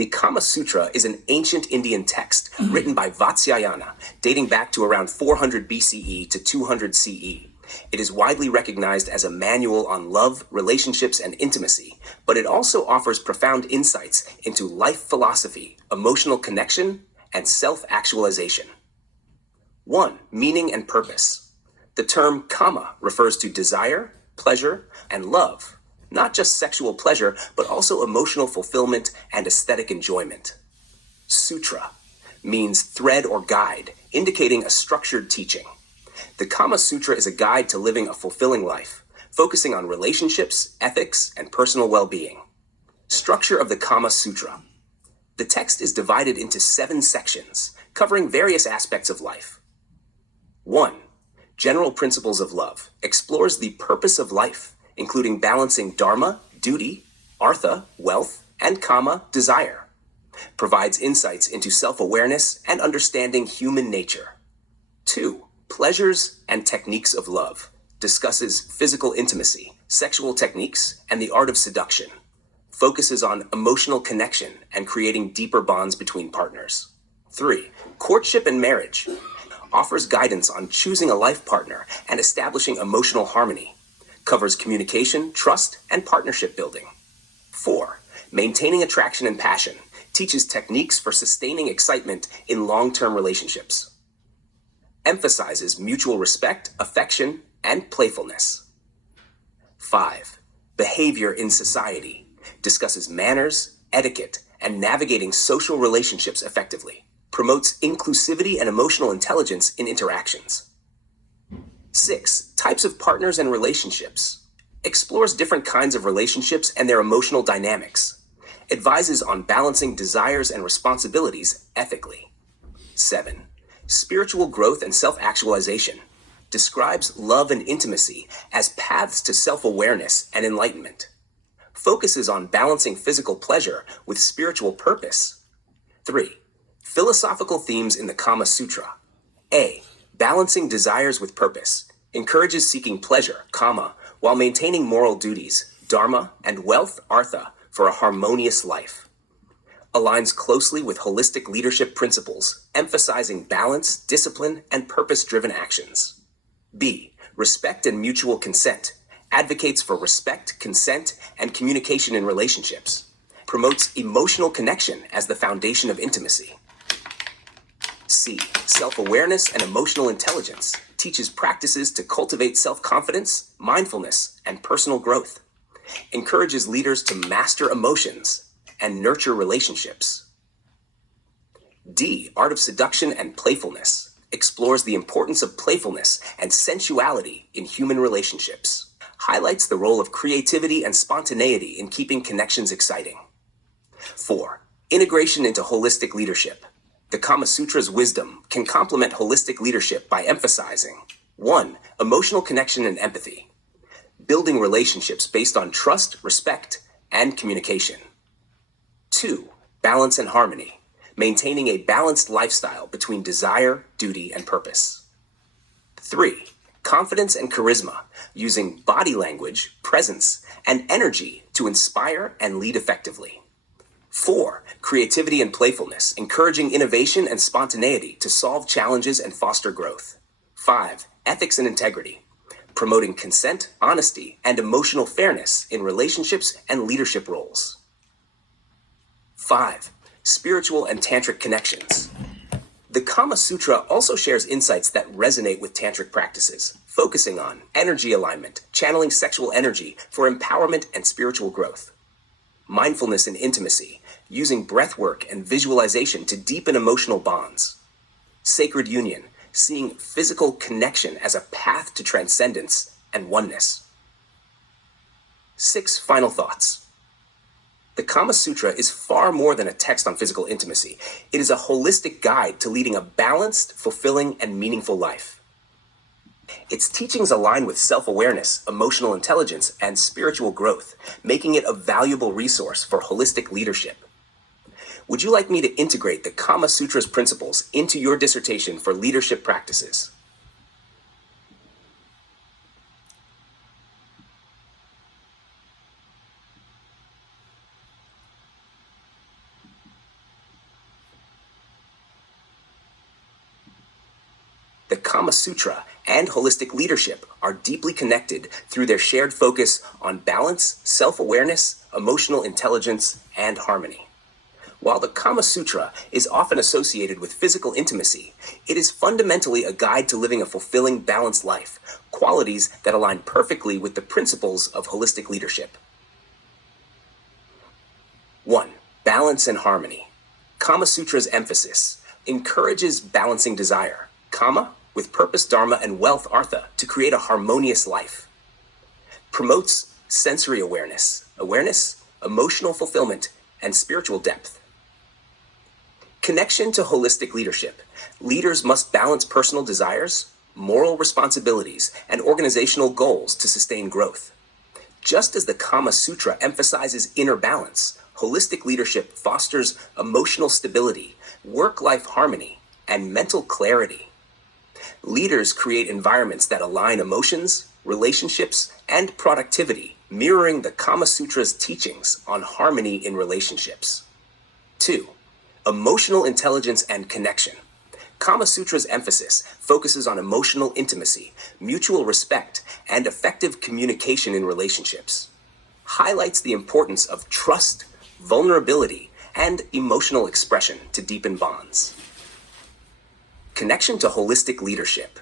The Kama Sutra is an ancient Indian text written by Vatsyayana, dating back to around 400 BCE to 200 CE. It is widely recognized as a manual on love, relationships, and intimacy, but it also offers profound insights into life philosophy, emotional connection, and self-actualization. 1. Meaning and purpose. The term kama refers to desire, pleasure, and love, not just sexual pleasure, but also emotional fulfillment and aesthetic enjoyment. Sutra means thread or guide, indicating a structured teaching. The Kama Sutra is a guide to living a fulfilling life, focusing on relationships, ethics, and personal well-being. Structure of the Kama Sutra. The text is divided into 7 sections, covering various aspects of life. 1. General Principles of Love explores the purpose of life, including balancing dharma, duty, artha, wealth, and kama, desire. Provides insights into self-awareness and understanding human nature. 2. Pleasures and Techniques of Love discusses physical intimacy, sexual techniques, and the art of seduction. Focuses on emotional connection and creating deeper bonds between partners. 3. Courtship and Marriage offers guidance on choosing a life partner and establishing emotional harmony. Covers communication, trust, and partnership building. 4. Maintaining Attraction and Passion teaches techniques for sustaining excitement in long-term relationships. Emphasizes mutual respect, affection, and playfulness. 5. Behavior in Society discusses manners, etiquette, and navigating social relationships effectively. Promotes inclusivity and emotional intelligence in interactions. 6. Types of partners and relationships. Explores different kinds of relationships and their emotional dynamics. Advises on balancing desires and responsibilities ethically. 7. Spiritual growth and self-actualization. Describes love and intimacy as paths to self-awareness and enlightenment. Focuses on balancing physical pleasure with spiritual purpose. 3. Philosophical themes in the Kama Sutra. A. Balancing desires with purpose. Encourages seeking pleasure, kama, while maintaining moral duties, dharma, and wealth, artha, for a harmonious life. Aligns closely with holistic leadership principles, emphasizing balance, discipline, and purpose-driven actions. B. Respect and mutual consent. Advocates for respect, consent, and communication in relationships. Promotes emotional connection as the foundation of intimacy. C. Self-awareness and emotional intelligence. Teaches practices to cultivate self-confidence, mindfulness, and personal growth. Encourages leaders to master emotions and nurture relationships. D. Art of Seduction and Playfulness. Explores the importance of playfulness and sensuality in human relationships. Highlights the role of creativity and spontaneity in keeping connections exciting. 4. Integration into holistic leadership. The Kama Sutra's wisdom can complement holistic leadership by emphasizing 1. Emotional connection and empathy. Building relationships based on trust, respect, and communication. 2. Balance and harmony. Maintaining a balanced lifestyle between desire, duty, and purpose. 3. Confidence and charisma. Using body language, presence, and energy to inspire and lead effectively. 4. Creativity and playfulness, encouraging innovation and spontaneity to solve challenges and foster growth. 5. Ethics and integrity, promoting consent, honesty, and emotional fairness in relationships and leadership roles. 5. Spiritual and tantric connections. The Kama Sutra also shares insights that resonate with tantric practices, focusing on energy alignment, channeling sexual energy for empowerment and spiritual growth. Mindfulness and intimacy, using breath work and visualization to deepen emotional bonds. Sacred union, seeing physical connection as a path to transcendence and oneness. 6 final thoughts. The Kama Sutra is far more than a text on physical intimacy. It is a holistic guide to leading a balanced, fulfilling, and meaningful life. Its teachings align with self-awareness, emotional intelligence, and spiritual growth, making it a valuable resource for holistic leadership. Would you like me to integrate the Kama Sutra's principles into your dissertation for leadership practices? Kama Sutra and holistic leadership are deeply connected through their shared focus on balance, self-awareness, emotional intelligence, and harmony. While the Kama Sutra is often associated with physical intimacy, it is fundamentally a guide to living a fulfilling, balanced life, qualities that align perfectly with the principles of holistic leadership. 1. Balance and harmony. Kama Sutra's emphasis encourages balancing desire, Kama, with purpose, Dharma, and wealth, Artha, to create a harmonious life. Promotes sensory awareness, emotional fulfillment, and spiritual depth. Connection to holistic leadership. Leaders must balance personal desires, moral responsibilities, and organizational goals to sustain growth. Just as the Kama Sutra emphasizes inner balance, holistic leadership fosters emotional stability, work-life harmony, and mental clarity. Leaders create environments that align emotions, relationships, and productivity, mirroring the Kama Sutra's teachings on harmony in relationships. 2. Emotional intelligence and connection. Kama Sutra's emphasis focuses on emotional intimacy, mutual respect, and effective communication in relationships. Highlights the importance of trust, vulnerability, and emotional expression to deepen bonds. Connection to holistic leadership.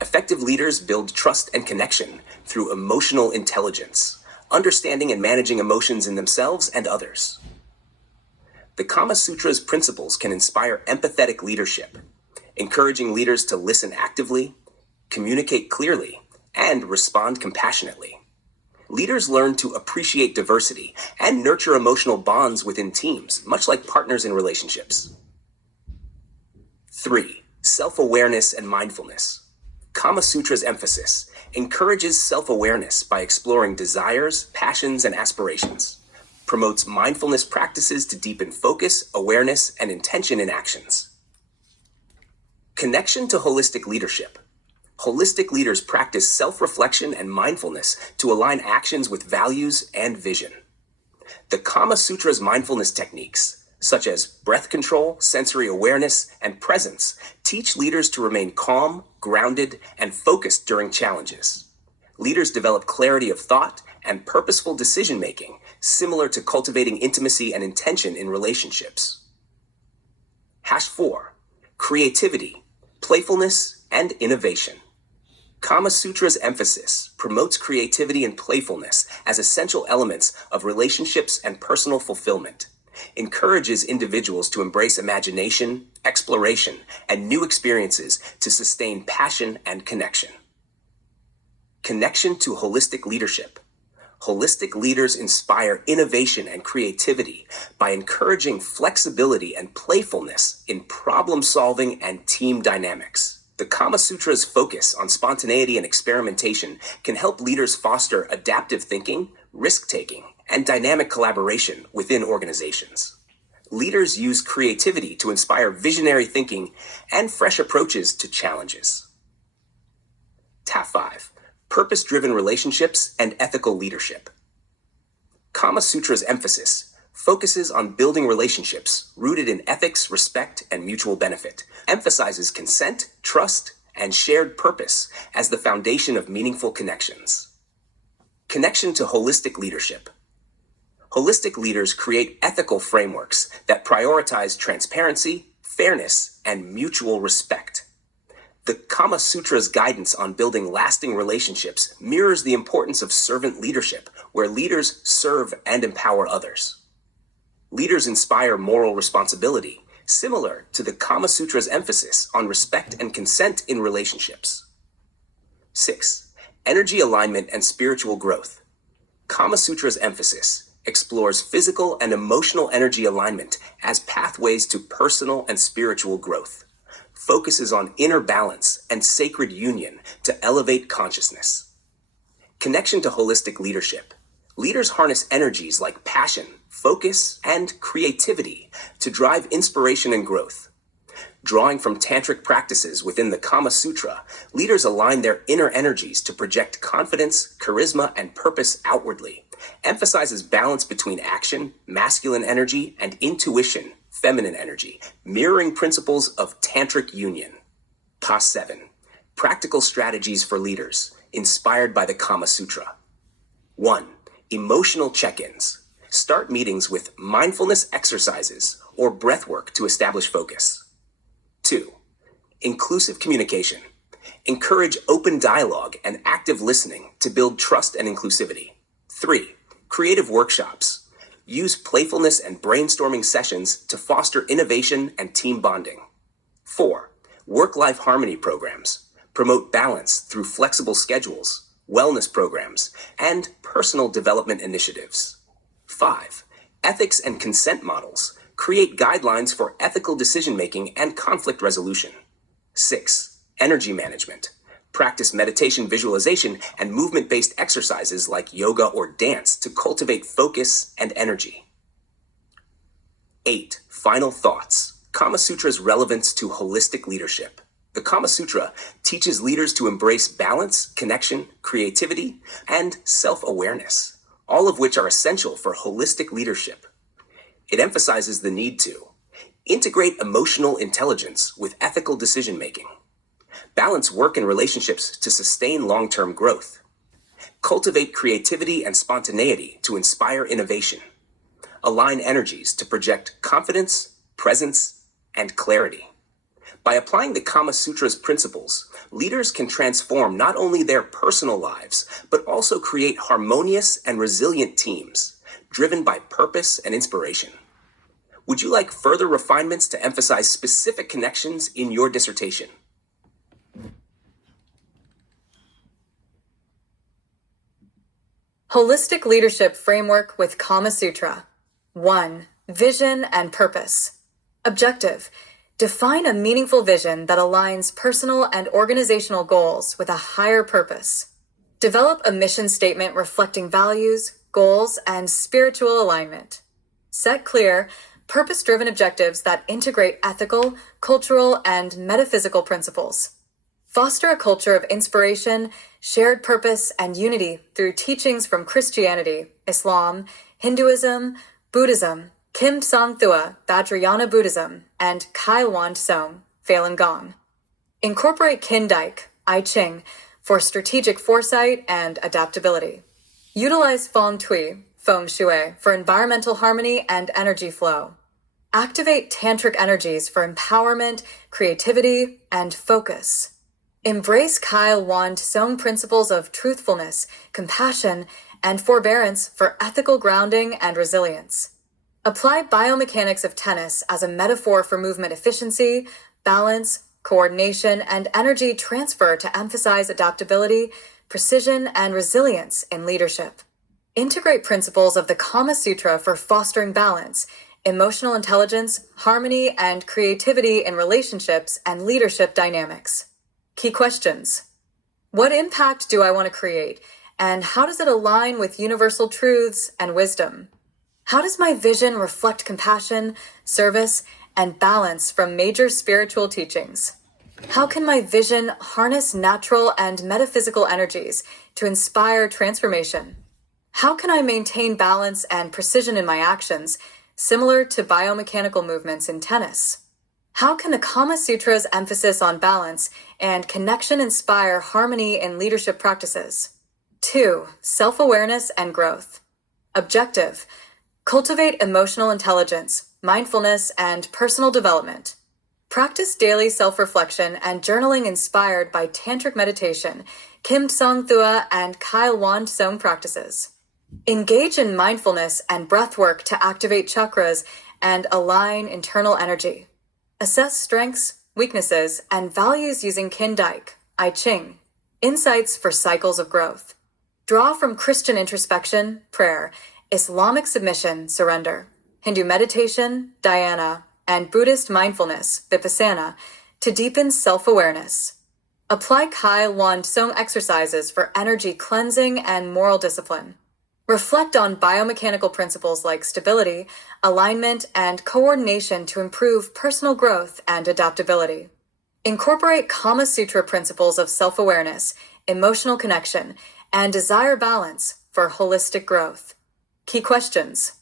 Effective leaders build trust and connection through emotional intelligence, understanding and managing emotions in themselves and others. The Kama Sutra's principles can inspire empathetic leadership, encouraging leaders to listen actively, communicate clearly, and respond compassionately. Leaders learn to appreciate diversity and nurture emotional bonds within teams, much like partners in relationships. 3. Self-awareness and mindfulness. Kama Sutra's emphasis encourages self-awareness by exploring desires, passions, and aspirations. Promotes mindfulness practices to deepen focus, awareness, and intention in actions. Connection to holistic leadership. Holistic leaders practice self-reflection and mindfulness to align actions with values and vision. The Kama Sutra's mindfulness techniques, such as breath control, sensory awareness, and presence, teach leaders to remain calm, grounded, and focused during challenges. Leaders develop clarity of thought and purposeful decision-making, similar to cultivating intimacy and intention in relationships. 4. Creativity, playfulness, and innovation. Kama Sutra's emphasis promotes creativity and playfulness as essential elements of relationships and personal fulfillment, encourages individuals to embrace imagination, exploration, and new experiences to sustain passion and connection. Connection to holistic leadership. Holistic leaders inspire innovation and creativity by encouraging flexibility and playfulness in problem solving and team dynamics. The Kama Sutra's focus on spontaneity and experimentation can help leaders foster adaptive thinking, risk-taking, and dynamic collaboration within organizations. Leaders use creativity to inspire visionary thinking and fresh approaches to challenges. 5. Purpose-driven relationships and ethical leadership. Kama Sutra's emphasis focuses on building relationships rooted in ethics, respect, and mutual benefit, emphasizes consent, trust, and shared purpose as the foundation of meaningful connections. Connection to holistic leadership. Holistic leaders create ethical frameworks that prioritize transparency, fairness, and mutual respect. The Kama Sutra's guidance on building lasting relationships mirrors the importance of servant leadership, where leaders serve and empower others. Leaders inspire moral responsibility, similar to the Kama Sutra's emphasis on respect and consent in relationships. 6. Energy alignment and spiritual growth. Kama Sutra's emphasis explores physical and emotional energy alignment as pathways to personal and spiritual growth. Focuses on inner balance and sacred union to elevate consciousness. Connection to holistic leadership. Leaders harness energies like passion, focus, and creativity to drive inspiration and growth. Drawing from tantric practices within the Kama Sutra, leaders align their inner energies to project confidence, charisma, and purpose outwardly. Emphasizes balance between action, masculine energy, and intuition, feminine energy, mirroring principles of tantric union. 7. Practical strategies for leaders, inspired by the Kama Sutra. 1. Emotional check-ins. Start meetings with mindfulness exercises or breath work to establish focus. 2. Inclusive communication. Encourage open dialogue and active listening to build trust and inclusivity. 3. Creative workshops. Use playfulness and brainstorming sessions to foster innovation and team bonding. 4. Work-life harmony programs. Promote balance through flexible schedules, wellness programs, and personal development initiatives. 5. Ethics and consent models. Create guidelines for ethical decision-making and conflict resolution. 6. Energy management. Practice meditation, visualization, and movement-based exercises like yoga or dance to cultivate focus and energy. 8. Final thoughts. Kama Sutra's relevance to holistic leadership. The Kama Sutra teaches leaders to embrace balance, connection, creativity, and self-awareness, all of which are essential for holistic leadership. It emphasizes the need to integrate emotional intelligence with ethical decision-making, balance work and relationships to sustain long-term growth, cultivate creativity and spontaneity to inspire innovation, align energies to project confidence, presence, and clarity. By applying the Kama Sutra's principles, leaders can transform not only their personal lives, but also create harmonious and resilient teams, driven by purpose and inspiration. Would you like further refinements to emphasize specific connections in your dissertation? Holistic Leadership Framework with Kama Sutra. 1. Vision and purpose. Objective. Define a meaningful vision that aligns personal and organizational goals with a higher purpose. Develop a mission statement reflecting values, goals, and spiritual alignment. Set clear, purpose-driven objectives that integrate ethical, cultural, and metaphysical principles. Foster a culture of inspiration, shared purpose, and unity through teachings from Christianity, Islam, Hinduism, Buddhism, Kim Tsang Thua, Vajrayana Buddhism, and Kaiwan Song, Falun Gong. Incorporate Kindaik, I Ching, for strategic foresight and adaptability. Utilize Feng Tui, Feng Shui, for environmental harmony and energy flow. Activate tantric energies for empowerment, creativity, and focus. Embrace Kaiwan Song principles of truthfulness, compassion, and forbearance for ethical grounding and resilience. Apply biomechanics of tennis as a metaphor for movement efficiency, balance, coordination, and energy transfer to emphasize adaptability, precision, and resilience in leadership. Integrate principles of the Kama Sutra for fostering balance, emotional intelligence, harmony, and creativity in relationships and leadership dynamics. Key questions. What impact do I want to create, and how does it align with universal truths and wisdom? How does my vision reflect compassion, service, and balance from major spiritual teachings? How can my vision harness natural and metaphysical energies to inspire transformation? How can I maintain balance and precision in my actions, similar to biomechanical movements in tennis? How can the Kama Sutra's emphasis on balance and connection inspire harmony in leadership practices? 2. Self-awareness and growth. Objective. Cultivate emotional intelligence, mindfulness, and personal development. Practice daily self-reflection and journaling inspired by tantric meditation, Kim Tsang Thua, and Kaiwan Song practices. Engage in mindfulness and breath work to activate chakras and align internal energy. Assess strengths, weaknesses, and values using Kindaik, I Ching, insights for cycles of growth. Draw from Christian introspection, prayer, Islamic submission, surrender, Hindu meditation, dhyana, and Buddhist mindfulness, vipassana, to deepen self-awareness. Apply Kaiwan Song exercises for energy cleansing and moral discipline. Reflect on biomechanical principles like stability, alignment, and coordination to improve personal growth and adaptability. Incorporate Kama Sutra principles of self-awareness, emotional connection, and desire balance for holistic growth. Key questions.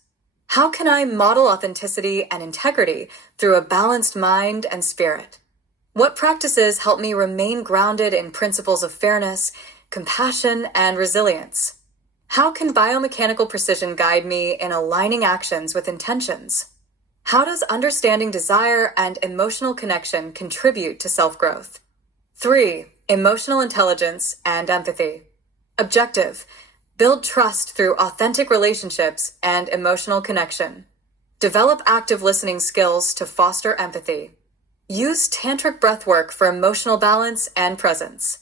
How can I model authenticity and integrity through a balanced mind and spirit? What practices help me remain grounded in principles of fairness, compassion, and resilience? How can biomechanical precision guide me in aligning actions with intentions? How does understanding desire and emotional connection contribute to self-growth? 3. Emotional intelligence and empathy. Objective: build trust through authentic relationships and emotional connection. Develop active listening skills to foster empathy. Use tantric breathwork for emotional balance and presence.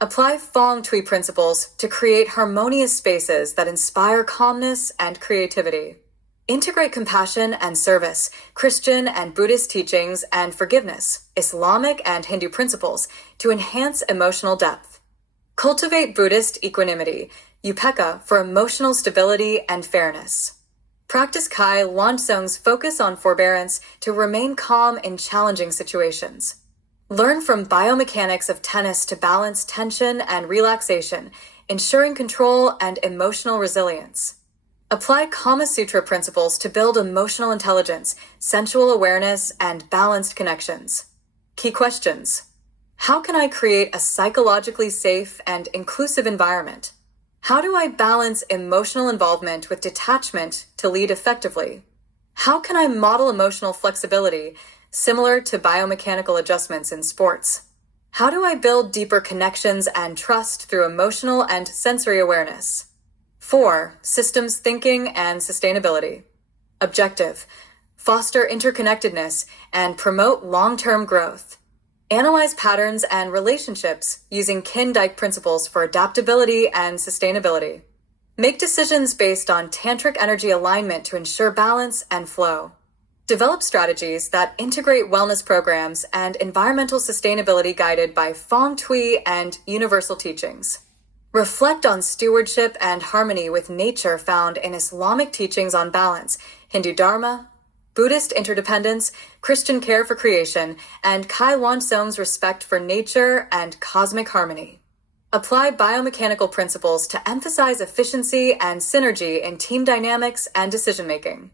Apply Feng Shui principles to create harmonious spaces that inspire calmness and creativity. Integrate compassion and service, Christian and Buddhist teachings and forgiveness, Islamic and Hindu principles to enhance emotional depth. Cultivate Buddhist equanimity, Upekkha for emotional stability and fairness. Practice Kai Lansong's focus on forbearance to remain calm in challenging situations. Learn from biomechanics of tennis to balance tension and relaxation, ensuring control and emotional resilience. Apply Kama Sutra principles to build emotional intelligence, sensual awareness, and balanced connections. Key questions. How can I create a psychologically safe and inclusive environment? How do I balance emotional involvement with detachment to lead effectively? How can I model emotional flexibility, similar to biomechanical adjustments in sports? How do I build deeper connections and trust through emotional and sensory awareness? 4. Systems thinking and sustainability. Objective: foster interconnectedness and promote long-term growth. Analyze patterns and relationships using Kin-Dike principles for adaptability and sustainability. Make decisions based on tantric energy alignment to ensure balance and flow. Develop strategies that integrate wellness programs and environmental sustainability guided by Feng Shui and universal teachings. Reflect on stewardship and harmony with nature found in Islamic teachings on balance, Hindu Dharma, Buddhist interdependence, Christian care for creation, and Kai Lansong's respect for nature and cosmic harmony. Apply biomechanical principles to emphasize efficiency and synergy in team dynamics and decision-making.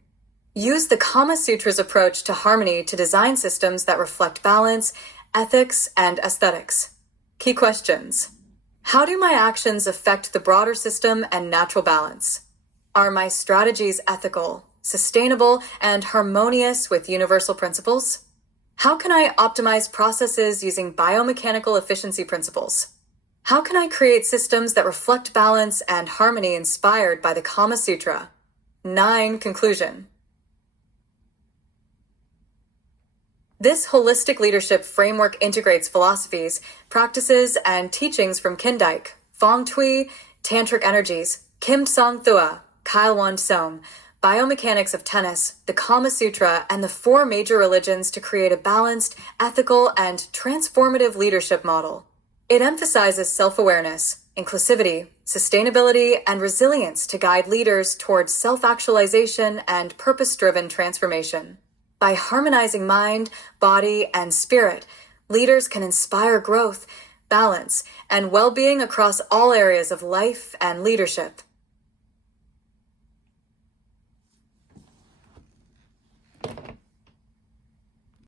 Use the Kama Sutra's approach to harmony to design systems that reflect balance, ethics, and aesthetics. Key questions. How do my actions affect the broader system and natural balance? Are my strategies ethical, sustainable, and harmonious with universal principles? How can I optimize processes using biomechanical efficiency principles? How can I create systems that reflect balance and harmony inspired by the Kama Sutra? 9. Conclusion. This holistic leadership framework integrates philosophies, practices, and teachings from Kin-Dike, Feng Shui, Tantric energies, Kim Song Thua, Kai Lansong, biomechanics of tennis, the Kama Sutra, and the 4 major religions to create a balanced, ethical, and transformative leadership model. It emphasizes self-awareness, inclusivity, sustainability, and resilience to guide leaders towards self-actualization and purpose-driven transformation. By harmonizing mind, body, and spirit, leaders can inspire growth, balance, and well-being across all areas of life and leadership.